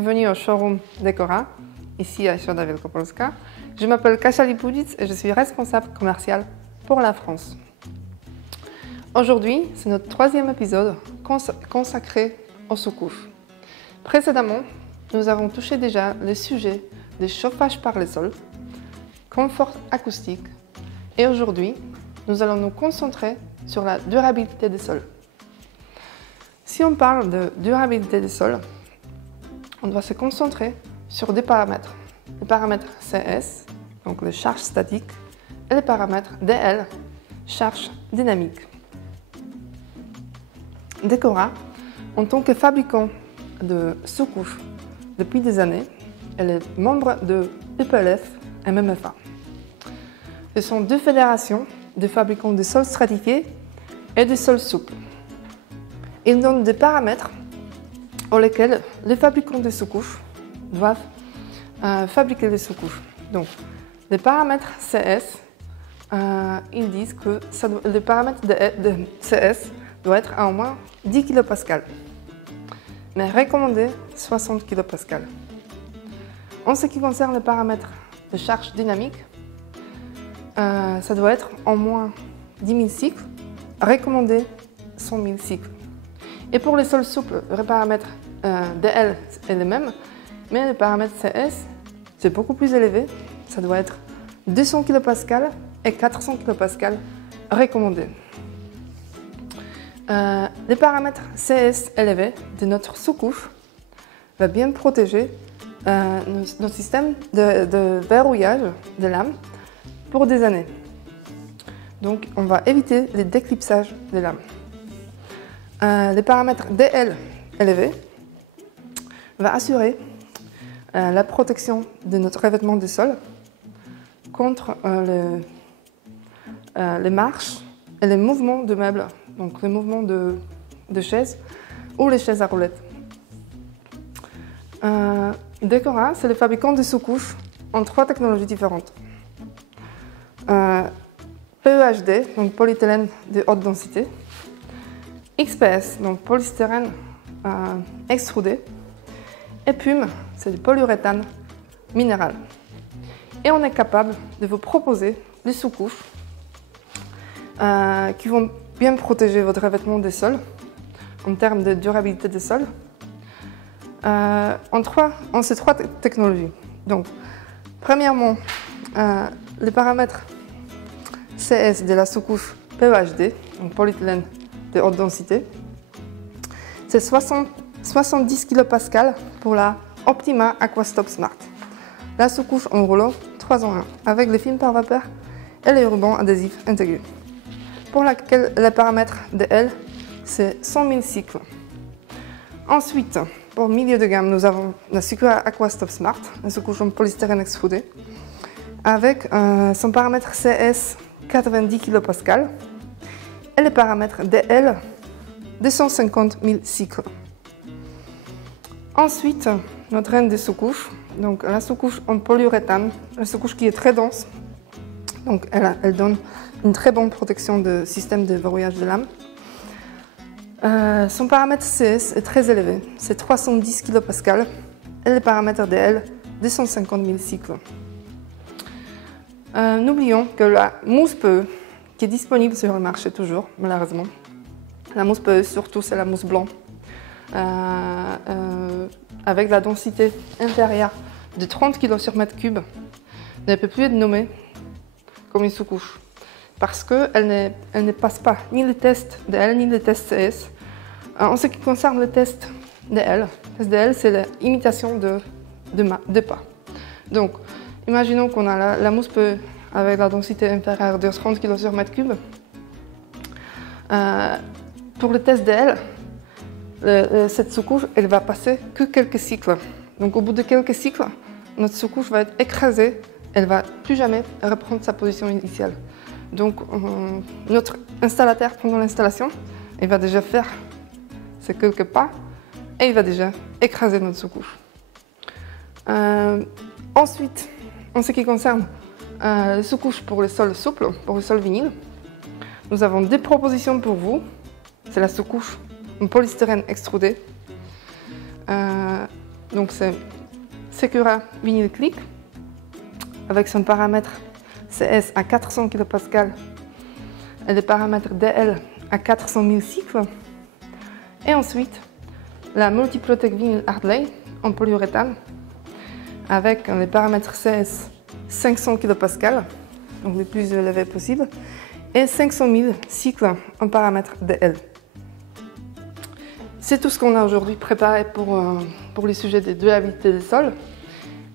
bienvenue au showroom Decora, ici à Środa Wielkopolska. Je m'appelle Kasia Lipudzic et je suis responsable commerciale pour la France. Aujourd'hui, c'est notre troisième épisode consacré aux sous-couches. Précédemment, nous avons touché déjà le sujet du chauffage par le sol, confort acoustique, et aujourd'hui, nous allons nous concentrer sur la durabilité des sols. Si on parle de durabilité des sols, on doit se concentrer sur des paramètres. Les paramètres CS, donc le charge statique, et les paramètres DL, charge dynamique. Decora, en tant que fabricant de sous-couches depuis des années, elle est membre de EPLF et MMFA. Ce sont deux fédérations de fabricants de sols stratifiés et de sols souples. Ils donnent des paramètres auxquels les fabricants de sous-couches doivent fabriquer les sous-couches. Donc, les paramètres CS, ils disent que le paramètre de CS doit être à au moins 10 kPa, mais recommandé 60 kPa. En ce qui concerne le paramètre de charge dynamique, ça doit être au moins 10 000 cycles, recommandé 100 000 cycles. Et pour les sols souples, le paramètre DL est le même, mais le paramètre CS, c'est beaucoup plus élevé. Ça doit être 200 kPa et 400 kPa recommandés. Les paramètres CS élevés de notre sous-couche va bien protéger nos systèmes de verrouillage de lames pour des années. Donc, on va éviter les déclipsages des lames. Les paramètres DL élevés vont assurer la protection de notre revêtement de sol contre les marches et les mouvements de meubles, donc les mouvements de chaises ou les chaises à roulettes. Decora, c'est le fabricant de sous-couches en 3 technologies différentes. PEHD, donc polyéthylène de haute densité. XPS, donc polystyrène extrudé. Et PUM, c'est du polyuréthane minéral. Et on est capable de vous proposer des sous-couches qui vont bien protéger votre revêtement des sols en termes de durabilité des sols en ces 3 technologies. Donc, premièrement, les paramètres CS de la sous-couche PEHD, donc polyéthylène de haute densité, c'est 70 kPa pour la Optima Aquastop Smart. La sous-couche en rouleau 3 en 1 avec les films par vapeur et les rubans adhésifs intégrés. Pour laquelle le paramètre DL, c'est 100 000 cycles. Ensuite, pour milieu de gamme, nous avons la Secura Aquastop Smart, la sous-couche en polystyrène extrudé, avec son paramètre CS 90 kPa et le paramètre DL 250 000 cycles. Ensuite, notre reine de sous-couche, donc la sous-couche en polyuréthane, la sous-couche qui est très dense, donc elle donne une très bonne protection de système de verrouillage de lame. Son paramètre CS est très élevé, c'est 310 kPa et le paramètre DL 250 000 cycles. N'oublions que la mousse PE, qui est disponible sur le marché toujours, malheureusement, la mousse PE surtout c'est la mousse blanche, avec la densité inférieure de 30 kg sur mètre cube, ne peut plus être nommée comme une sous-couche parce qu'elle ne passe pas ni le test DL ni le test CS. En ce qui concerne le test DL, c'est l'imitation de pas. Donc, imaginons qu'on a la mousse PE avec la densité inférieure de 30 kg sur mètre cube. Pour le test DL, cette sous-couche, elle va passer que quelques cycles. Donc au bout de quelques cycles, notre sous-couche va être écrasée, elle ne va plus jamais reprendre sa position initiale. Donc notre installateur, pendant l'installation, il va déjà faire ces quelques pas et il va déjà écraser notre sous-couche. Ensuite, en ce qui concerne les sous-couches pour les sols souples, pour les sols vinyles, nous avons des propositions pour vous. C'est la sous-couche en polystyrène extrudé Donc c'est Secura Vinyl Click avec son paramètre CS à 400 kPa et les paramètres DL à 400 000 cycles. Et ensuite, la Multiprotect Vinyl Hardlay en polyuréthane avec les paramètres CS 500 kPa, donc les plus élevés possibles, et 500 000 cycles en paramètre DL. C'est tout ce qu'on a aujourd'hui préparé pour les sujets des durabilités des sols.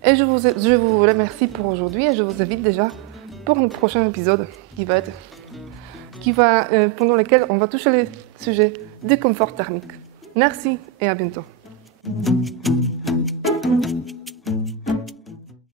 Et je vous remercie pour aujourd'hui et je vous invite déjà pour un prochain épisode pendant lequel on va toucher les sujets du confort thermique. Merci et à bientôt.